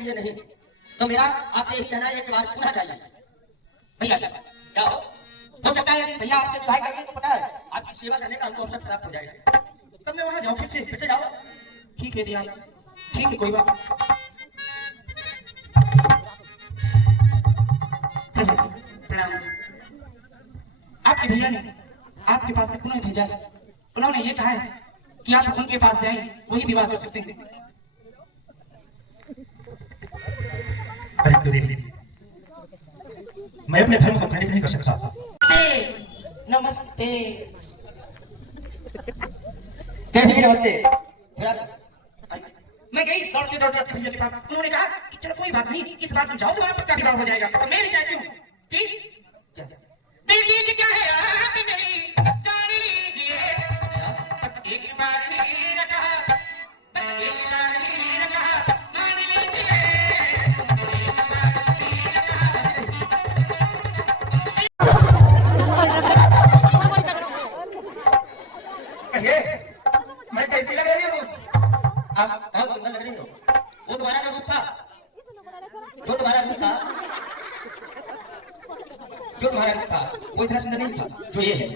लिए नहीं, तो मेरा आपसे यही कहना है एक बार पूछना चाहिए भैया क्या हो सकता है भैया आपसे विवाह कर ले तो पता है आपकी सेवा करने का हमको अवसर प्राप्त हो जाएगा, तब मैं वहां जाऊं फिर से जाओ। ठीक है दिया, ठीक है कोई बात। प्रणाम। आपके भैया ने आपके पास तक पुनः भेजा है, उन्होंने ये कहा है कि आप उनके पास जाएं, वही विवाह कर सकते हैं। अरे तो देवी, मैं अपने धर्म को खंडित नहीं कर सकता। नमस्ते। नमस्ते। मैं गई दौड़ते दौड़ते अपने भैया के पास, उन्होंने कहा कि चलो कोई बात नहीं, इस बार तुम जाओ, तुम्हारा पक्का विवाह हो जाएगा। तो मैं भी चाहती हूँ कि दिल चीज क्या है आप मेरी जान लीजिए, बस एक बार मेरा कहा, बस एक बार मेरा कहा मान लीजिए, मैं कैसी लग रही हूँ? आप बहुत सुंदर लग रही हो। वो तुम्हारा जो रूप था, जो तुम्हारा रूप था, जो तुम्हारा रूप था वो इतना सुंदर नहीं था जो ये है।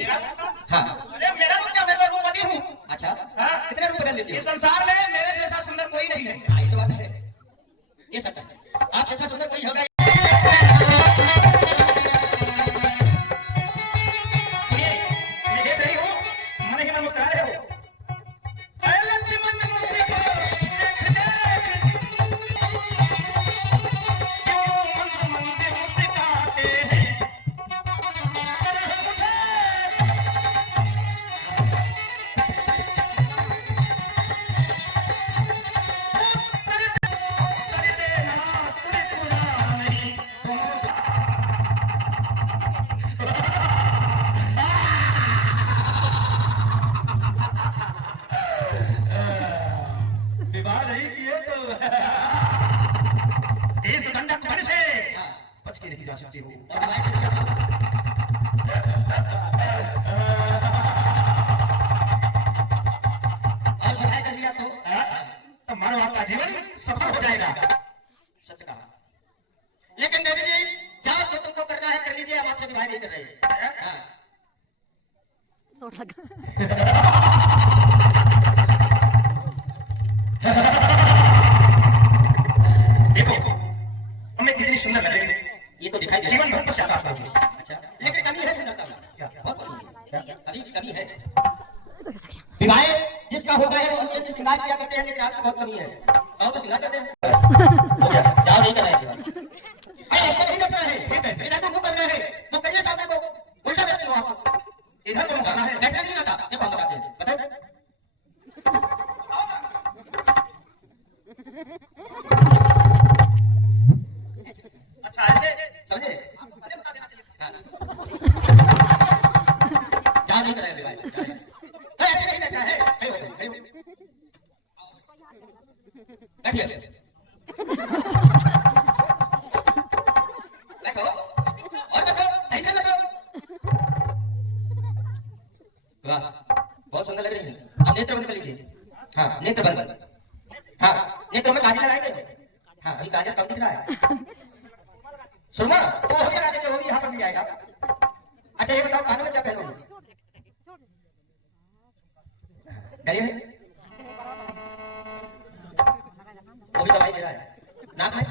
हाँ। अरे मेरा रूप क्या, मैं तो रूपवती हूँ। अच्छा, कितने रूप बदल लेती हो? इस संसार में मेरे जैसा सुंदर कोई नहीं है। हाँ, ये तो बात है, ये सच है, आप जैसा सुंदर कोई होगा। जीवन सफल हो जाएगा। सत्य कहा। लेकिन देवी जी, जाओ जो तुमको करना है कर लीजिए, हम आपसे विवाह नहीं कर रहे। देखो हमें कितनी सुंदर लग रही है, ये तो दिखाई दे जीवन भर पश्चाताप करोगे। अच्छा, लेकिन कमी है सुंदरता में, बहुत कमी है, अभी कमी है। विवाह जिसका होता है वो अन्य श्रृंगार किया करते हैं, लेकिन आपकी बहुत कमी है। आओ तो श्रृंगार करते हैं। हो गया, जाओ नहीं करना है, ऐसा नहीं करना है, इधर को करना है, तो करिए सामने को उल्टा करती हो आप, इधर को करना है, देखना नहीं आता, ये कौन बताते हैं बताओ। अच्छा ऐसे समझे, मुझे बता देना चाहिए। जाओ नहीं कराए विवाह, ऐसे नहीं करना है। बैठिए, बैठो और बैठो, सही से बैठो। वाह, बहुत सुंदर लग रही है। अब नेत्र बंद कर लीजिए। हाँ, नेत्र बंद। हाँ, नेत्रों में काजल लगाएंगे। हाँ, अभी काजल कम दिख रहा है। सुरमा वो हो लगा देंगे, वो भी यहाँ पर भी आएगा। अच्छा ये बताओ, कानों में क्या पहनोगे? डरिए, वो भी दवाई दे रहा है। नाक में,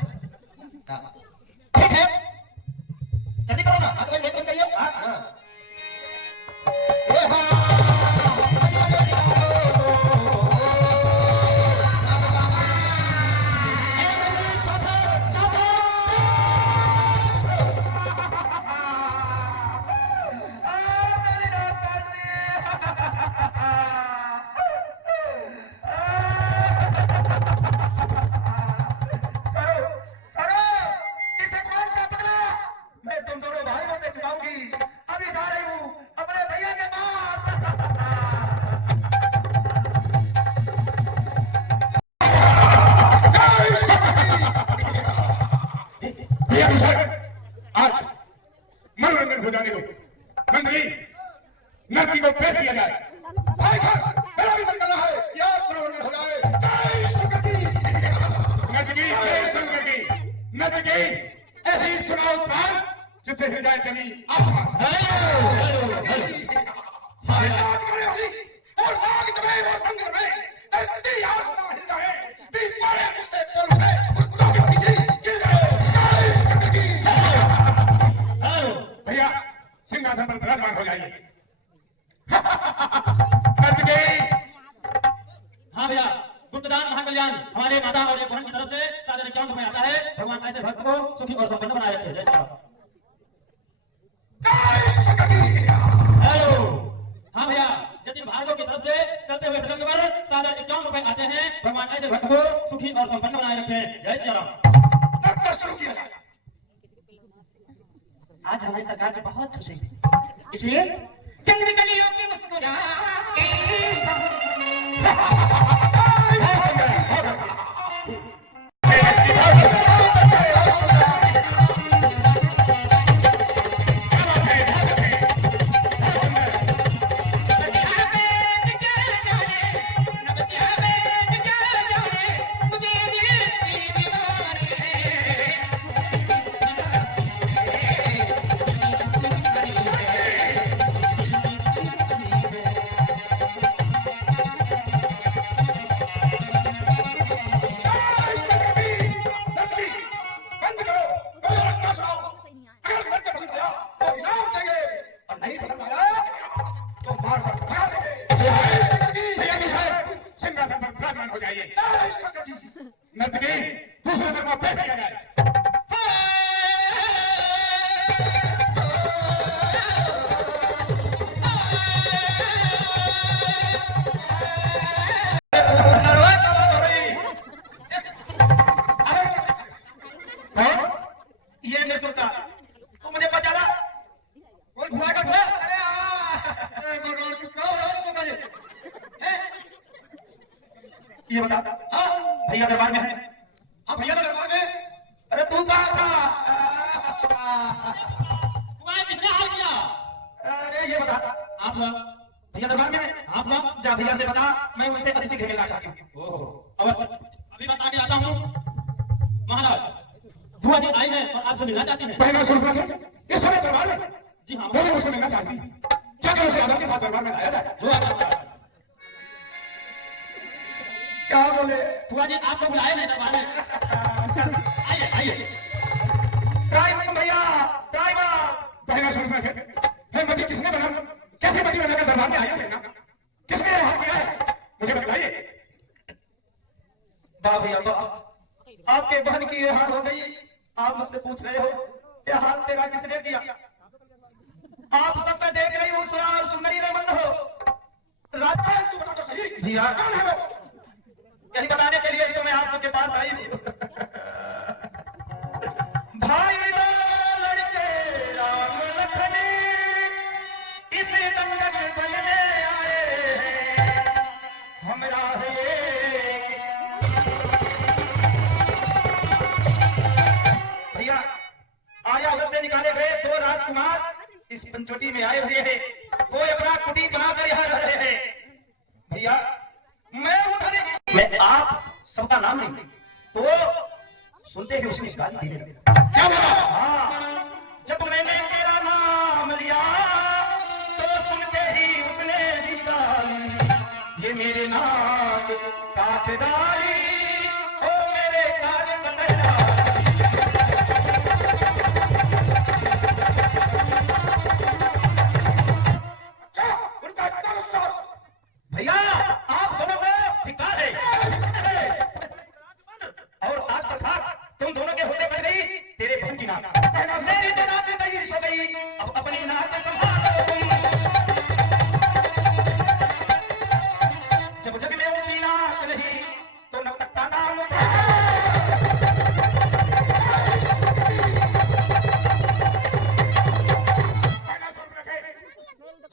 हाँ ठीक है, जल्दी करो ना। हाँ तो नेत्र बंद करिए। हाँ हाँ, आज मनोरंजन हो जाने दो। मंत्री नर्तकी को पेश किया जाए। भाई मेरा भी मन कर रहा है, या मनोरंजन हो जाए। जय शंकर की नर्तकी, जय शंकर की। नर्तकी ऐसे ही सुनाओ तान जिससे हिल जाए जमी आसमान। नाच करे होली और नाग दबे और रंग दबे धरती आसमान हिल जाए दीवारे मुझसे बोल उठे और खुदा की हंसी से गिर जाए। भैया सिंहासन पर विराजमान हो जाइए। नर्तकी हाँ भैया, गुप्तदान महाकल्याण हमारे माता और एक बहन की तरफ से 751 में आता है। भगवान ऐसे भक्त को सुखी और संपन्न बनाए रखे। जय श्री राम। हेलो। हाँ भैया, जतिन भार्गव की तरफ से चलते हुए प्रसंग पर 751 आते हैं। भगवान ऐसे भक्त को सुखी और संपन्न बनाए रखे। जय श्री राम। आज हमारी सरकार की बहुत खुशी है, इसलिए चंद्रकलियों की मुस्कुराहट हो जाइए। नर्तकी दूसरे पर पेश किया जाए। ये नहीं सोचता तू मुझे बचाना कोई भुआ का भुआ। अरे ये बता हाँ भैया दरबार में है। हाँ भैया दरबार में। अरे तू कहाँ था? तुम्हारे किसने हाल किया? अरे ये बता आप लोग भैया दरबार में है। आप लोग जा भैया से बता मैं उनसे कभी से मिलना चाहती हूँ। ओहो अवश्य, अभी बता के आता हूँ। महाराज बुआ जी आई है और आपसे मिलना चाहती हैं। बहना सुन रहे इस समय दरबार में जी हाँ, बोले मुझसे मिलना चाहती है। क्या करो उसे आदर के साथ दरबार में लाया जाए। जो आपका क्या बोले? बुआ जी आपको बुलाए हैं दरबार में। आइए आइए। ड्राइवर भैया ड्राइवर। बहना सुन रहे है मती किसने बना कैसे मती बनाकर दरबार में आया बहना किसने हाथ किया है मुझे बताइए। वाह भैया वाह, आपके बहन की ये हाल हो गई। आप मुझसे पूछ रहे हो ये हाल तेरा किसने किया? आप सब मैं देख रही हूँ सुना और सुंदरी में बंद हो। तू बता तो सही भैया कौन है वो? यही बताने के लिए ही तो मैं आप सबके पास आई हूँ। भाई दो लड़के राम लखन इस दंगल बनने आए हैं। हमरा है भैया आया उधर से निकाले गए दो राजकुमार इस पंचवटी में आए हुए हैं। वो अपना कुटी बनाकर यहाँ रह रहे हैं। भैया मैं आप सबका नाम नहीं तो सुनते ही उसने गाली दी। क्या बोला? हाँ, जब मैंने तेरा नाम लिया तो सुनते ही उसने दी गाली। ये मेरे नाक काटदारी ओ मेरे काज कतरा। अच्छा उनका इतना गुस्सा भैया आप दोनों को धिक्कार है। और आज प्रखार तुम दोनों के होते बढ़ गई तेरे बहन की नाक। मेरी तो नाक गई सो गई अब अपनी नाक संभालो तुम। जब जग में ऊंची नाक नहीं तो नौटंका नाम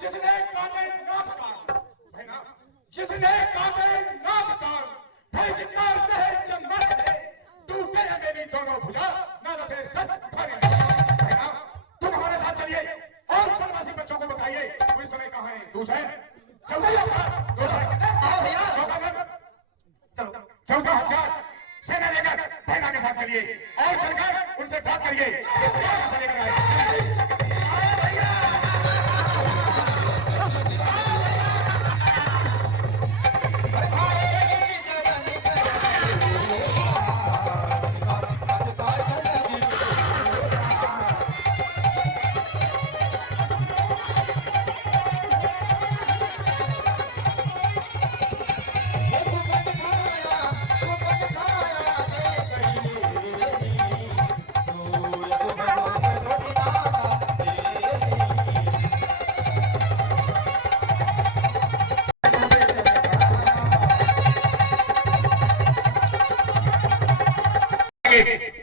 जिसने काटे नाक कान बहना जिसने काटे नाक कान भाई जितना रहे जन्नत है टूटे हैं मेरी दोनों भुजा ना लगे सच थारे। बहना तुम हमारे साथ चलिए और बनवासी बच्चों को बताइए कोई समय कहाँ है दूसरा चौका भैया चौका हजार सेना लेकर बहना के साथ चलिए और चलकर से बात करिए। लेकर आए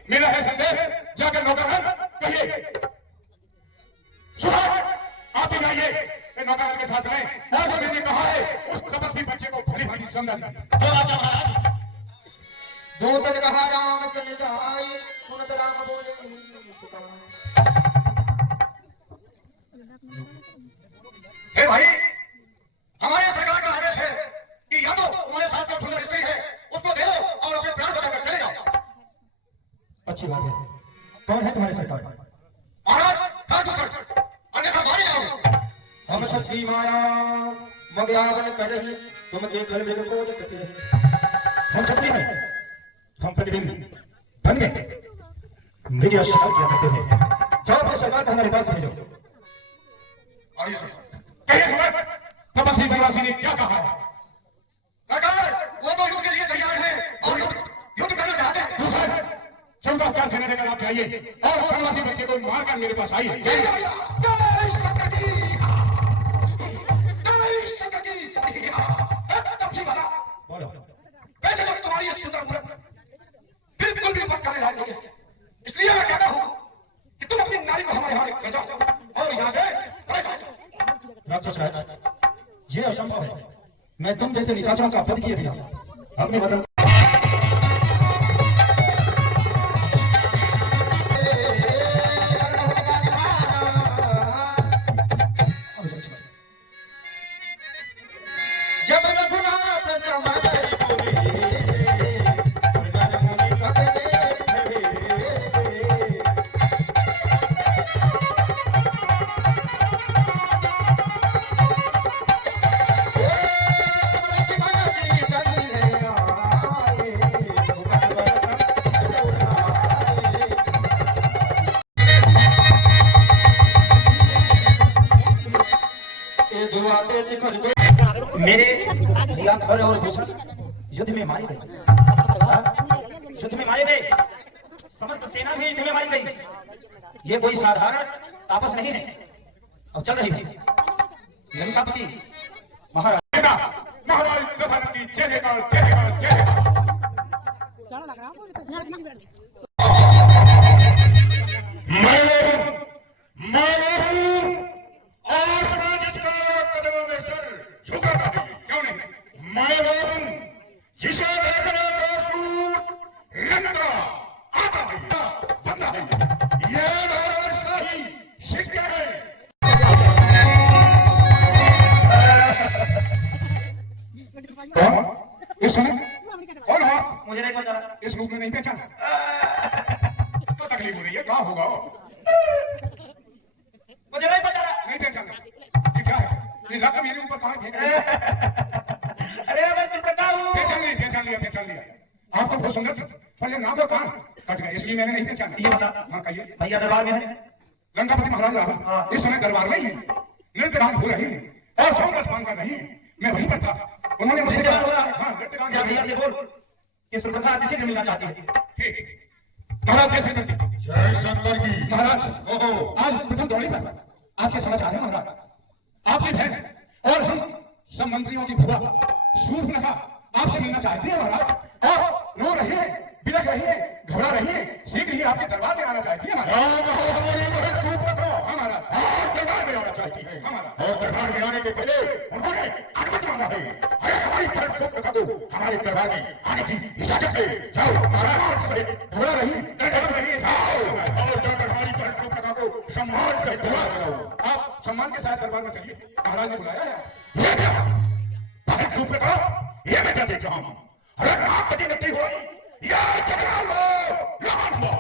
मेरा है संदेश, जाकर नौकरन कहिए। सुहाग आप भी जाइए नौकरन के साथ में, और जो मैंने कहा है उस तपस्वी बच्चे को भली भांति समझा दीजिए। जो आज्ञा महाराज। दूतन कहा राम सन जाय, सुनत राम बोले हे भाई, हमारे सरकार का आदेश है कि या तो तुम्हारे साथ जो सुंदर स्त्री है उसको दे दो और अपने प्राण बचाकर चले जाओ। अच्छी बात है। कौन है तुम्हारे सरकार? महाराज अन्यथा मारे जाओगे। हम छठी माया मग्यावन कर रही, तुम देखकर मेरे को देखते रही। हम छत्री हैं। हम प्रतिदिन वन में मृग या शिकार किया करते हैं। जाओ अपने सरकार को हमारे पास भेजो। आइए कहिए सुबह, तपस्वी बनवासी ने क्या कहा है? सरकार वो तो युद्ध के लिए तैयार है और युद्ध करना चाहते हैं। दूसरा चौदह क्या सेना लेकर आप जाइए और बनवासी बच्चे को मारकर मेरे पास आइए। बोलो। वैसे तो तुम्हारी सुंदर मूर्त बिल्कुल भी बात करने लायक नहीं है, इसलिए मैं कहता हूँ कि तुम अपनी नारी को हमारे यहाँ ले जाओ और यहाँ से चले जाओ। राक्षस राज, ये असंभव है। मैं तुम जैसे निशाचरों का वध किए बिना अपने वतन जब रघुनाथ समाधि मेरे भैया घर और दूसर युद्ध में मारे गए। युद्ध में मारे गए। समस्त सेना भी युद्ध में मारी गई। ये कोई साधारण आपस नहीं है। अब चल रही है लंकापति महाराज। महाराज दशरथ की जय जयकार, जय जयकार, जय जयकार। और जिसका कदमों में सर झुका था, क्यों नहीं? मैं जिसे देखने को सूर लंका आता है, बंदा है, ये नाराज शिक्षा है। कौन इस समय कौन है? मुझे नहीं पता। इस रूप में नहीं पहचाना तो तकलीफ हो रही है। कहाँ होगा वो? मुझे नहीं पता। नहीं पहचाना। ये क्या है? ये रक्त मेरे ऊपर कहाँ फेंक रहे हैं? अरे मैं सुनता हूँ। पहचान लिया। आप तो बहुत सुंदर थे, पर ये नाम तो कहाँ कट गए, इसलिए मैंने नहीं पहचाना। ये बता। हाँ कहिए। भैया दरबार में है। लंकापति महाराज रावण इस समय दरबार में ही है। नृत्यगान हो रहे हैं और सौंदर्य स्नान कर रहे हैं। मैं वहीं पर था। उन्होंने मुझसे नृत्यगान हो रहा है। हाँ नृत्यगान। जा भैया से बोल कि सुप्रभा किसी से मिलना चाहती है। ठीक। महाराज जय शंकर की। जय शंकर की। महाराज ओहो, आज प्रथम दौड़ी पर आज के समाचार है महाराज। आपकी बहन और हम सब मंत्रियों की बुआ शूर्पणखा आपसे मिलना चाहती है महाराज, और रो रही है, बिलख रही है, घबरा रही है। शीघ्र ही आपके दरबार में आना चाहती है महाराज। हमारी बहन शूर्पणखा हमारा दरबार में आना चाहती है। हमारा और दरबार में आने के पहले उन्होंने अनुमति मांगा है। अरे हमारी बहन शूर्पणखा को हमारे दरबार में आने की इजाजत दे। जाओ सम्मान सहित घबरा रही है, जाओ और जाकर हमारी बहन शूर्पणखा को सम्मान सहित दरबार में लाओ। आप सम्मान के साथ दरबार में चलिए, महाराज ने बुलाया है। ये क्या बहन शूर्पणखा, ये मैं क्या देख रहा हूँ? अरे नाक कटी नटी हो रही, ये जगह लो, यहाँ हुआ।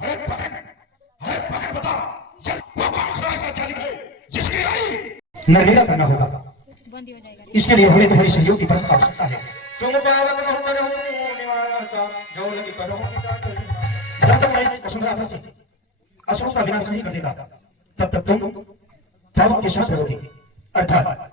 अरे नरेगा करना होगा। इसके लिए हमें तुम्हारी सहयोग की परम आवश्यकता है। तुम पावक बहु करो निवासा जो लगी करो निसाचल। जब तक मैं इस वसुंधरा से असुरों का विनाश नहीं कर देता तब तक तुम पावक के साथ रहोगे। अर्थात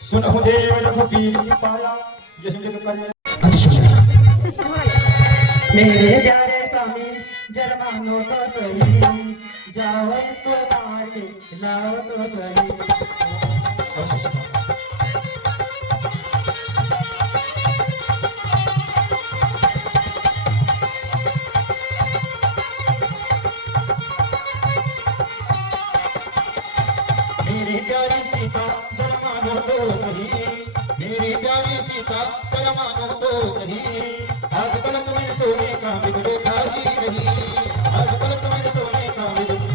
सुनहु देव रघुपीर पाया यही जग कल्याण। मेरे प्यारे स्वामी जरमानो तो सही जाओ तो मारे लाओ तो सही। मेरी प्यारी सीता जरमानो तो सही, मेरी प्यारी सीता जरमानो तो सही। आजकल तुम्हें सोने का बिगड़े खाई नहीं, आजकल तुम्हें सोने का बिगड़े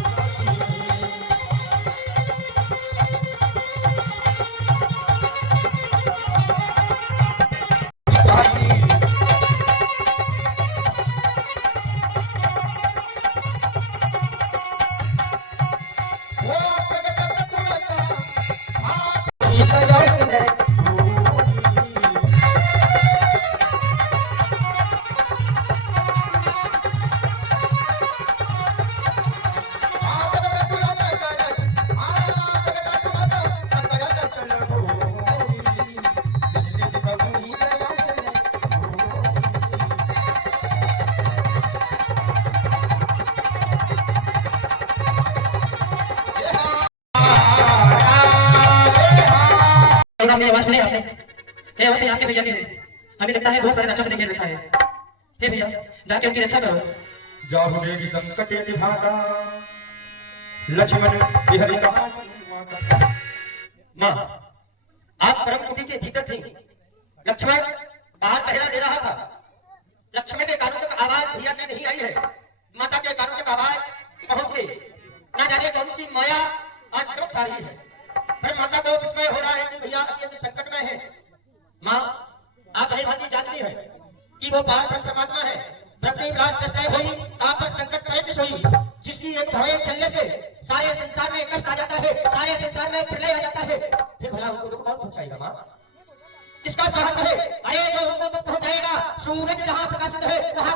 मेरी आवाज सुनी आपने? हे अवंती आपके भैया के हमें लगता है बहुत बड़े राक्षस ने घेर रखा है। हे भैया जाके उनकी रक्षा करो। जाहु देवी संकट विधाता लक्ष्मण बिहरि कहा संवाता। माँ, आप परम कुटी के भीतर थी। लक्ष्मण बाहर पहरा दे रहा था। लक्ष्मण के कानों तक आवाज भैया की नहीं आई है। माता के कानों तक आवाज पहुंच गई। ना जाने कौन सी माया आज स्रोत सा रही है। पर माता को विस्मय हो रहा है कि भैया अत्यंत संकट में है। माँ, आप भली भांति जानती है कि वो पार ब्रह्म परमात्मा है। प्रकृति विनाश दृष्टि हुई ताप पर संकट पर्यंत सोई। जिसकी एक भौएं चलने से सारे संसार में कष्ट आ जाता है, सारे संसार में प्रलय आ जाता है। फिर भला उनको दुख कौन पहुंचाएगा माँ? किसका साहस है? अरे जो उनको दुख पहुंचाएगा, सूरज जहां प्रकाशित है वहां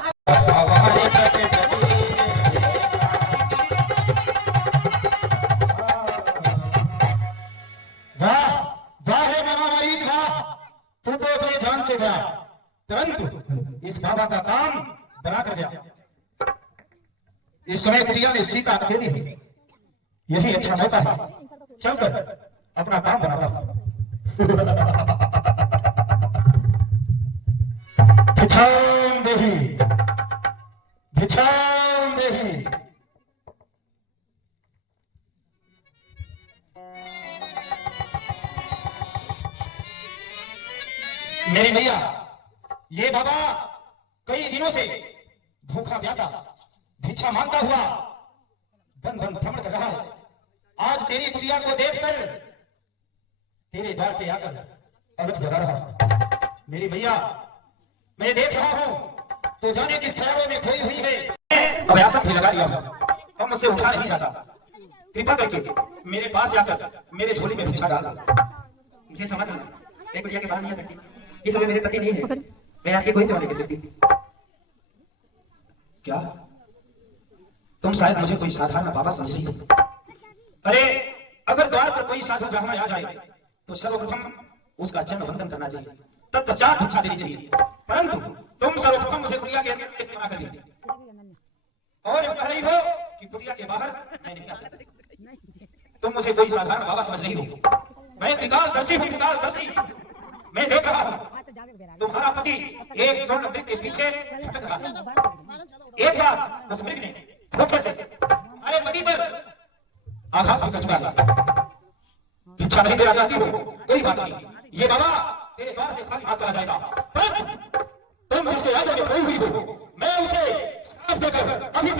तू तो अपनी जान से गया, परंतु इस बाबा का काम बना कर गया। इस समय कुटिया में सीता अकेली है, यही अच्छा मौका है। चलकर अपना काम बनाता हूं। भिक्षाम देही, भिक्षाम देही। मेरे भैया, ये बाबा कई दिनों से भूखा प्यासा भिक्षा मांगता हुआ वन वन भ्रमण कर रहा है। आज तेरी कुटिया को देखकर तेरे द्वार पे आकर अर्घ जगा रहा। मेरी भैया, मैं देख रहा हूं तो जाने किस ख्यालों में खोई हुई है। अब आसन भी लगा लिया हूं, अब मुझसे उठा नहीं जाता। कृपा करके मेरे पास आकर मेरे झोली में भिक्षा डाल। मुझे समझ नहीं, एक कुटिया के बाहर नहीं आ सकती। इस समय मेरे पति नहीं है, मैं आपकी कोई सेवा नहीं कर सकती। क्या तुम शायद मुझे कोई साधारण बाबा समझ रही हो? अरे अगर द्वार पर कोई साधु ब्राह्मण आ जाए तो सर्वप्रथम उसका चरण वंदन करना चाहिए, तत्पश्चात भिक्षा देनी चाहिए। परंतु तुम सर्वप्रथम मुझे कुटिया के अंदर किस मना कर रही हो और कह रही हो कि कुटिया के बाहर मैं नहीं आ सकती। तुम मुझे कोई साधारण बाबा समझ रही हो। मैं त्रिकालदर्शी हूं, त्रिकालदर्शी। मैं देख रहा हूं तुम्हारा पति एक स्वर्ण मृग के पीछे भटक रहा है। एक बार उस मृग ने धोखे से हमारे पति पर आघात भी कर चुका है। भिक्षा नहीं देना चाहती हो, कोई बात नहीं, ये बाबा तेरे द्वार से खाली हाथ चला जाएगा। अब उसके आगे में कोई भी हो, मैं उसे श्राप देकर अभी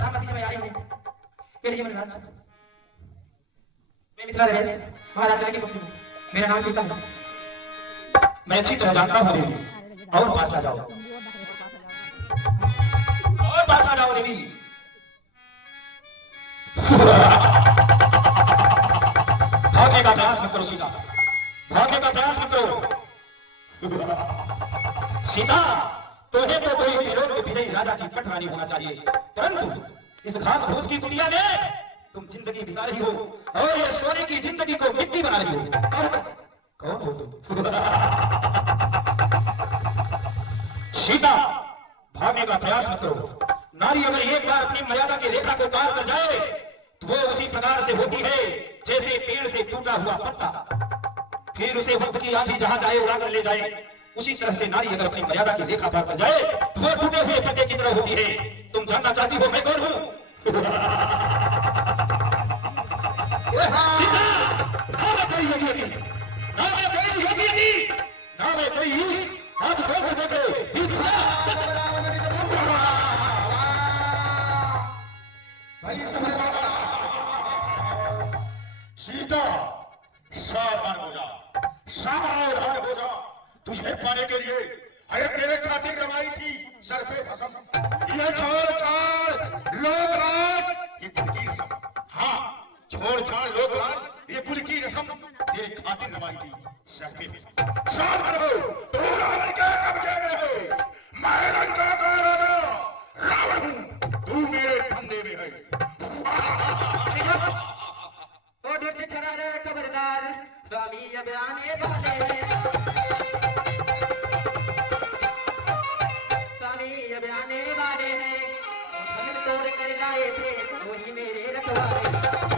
रामपति जी मैं आ रही हूँ। के लिए महाराज मैं मिथिला नरेश महाराज की पत्नी हूँ। मेरा नाम सीता है। मैं अच्छी तरह जानता हूँ देवी। और पास आ जाओ, और पास आ जाओ देवी। भागने का प्रयास मत करो सीता, भागने का प्रयास मत करो। सीता, तुम्हें तो कोई त्रिलोक के विजयी राजा की पटरानी होना चाहिए, परंतु इस घास फूस की कुटिया में तुम जिंदगी बिता रही हो और ये सोने की जिंदगी को मिट्टी बना रही हो। कौन हो तुम? सीता, भागने का प्रयास मत करो। नारी अगर एक बार अपनी मर्यादा की रेखा को पार कर जाए तो वो उसी प्रकार से होती है जैसे पेड़ से टूटा हुआ पत्ता, फिर उसे वक्त की आंधी जहां चाहे उड़ा कर ले जाए। उसी तरह से नारी अगर अपनी मर्यादा की रेखा पार कर जाए तो वो टूटे हुए पत्ते की तरह होती है। तुम जानना चाहती हो मैं कौन हूं? सीता, ना मैं कोई योगी, ना मैं कोई योगी, ना मैं कोई हाथ खोल कर देखे। सीता, सावधान हो जा, सावधान हो जा। तुझे पाने के लिए अरे तेरे खातिर रवाई थी सर पे भस्म। ये छोड़ छाड़ लोकराज, ये कुल की रस्म। हाँ, छोड़ छाड़ लोकराज, ये कुल की रस्म तेरे खातिर रवाई थी सर पे भस्म। सावधान हो, तू रावण के कब्जे में है, मैं लंका का राजा रावण हूँ, तू मेरे फंदे में है। दुष्ट खरार खबरदार, स्वामी अब आने वाले हैं। स्वामी अब आने वाले हैं। हम तोड़ कर लाए थे वही मेरे रखवाले।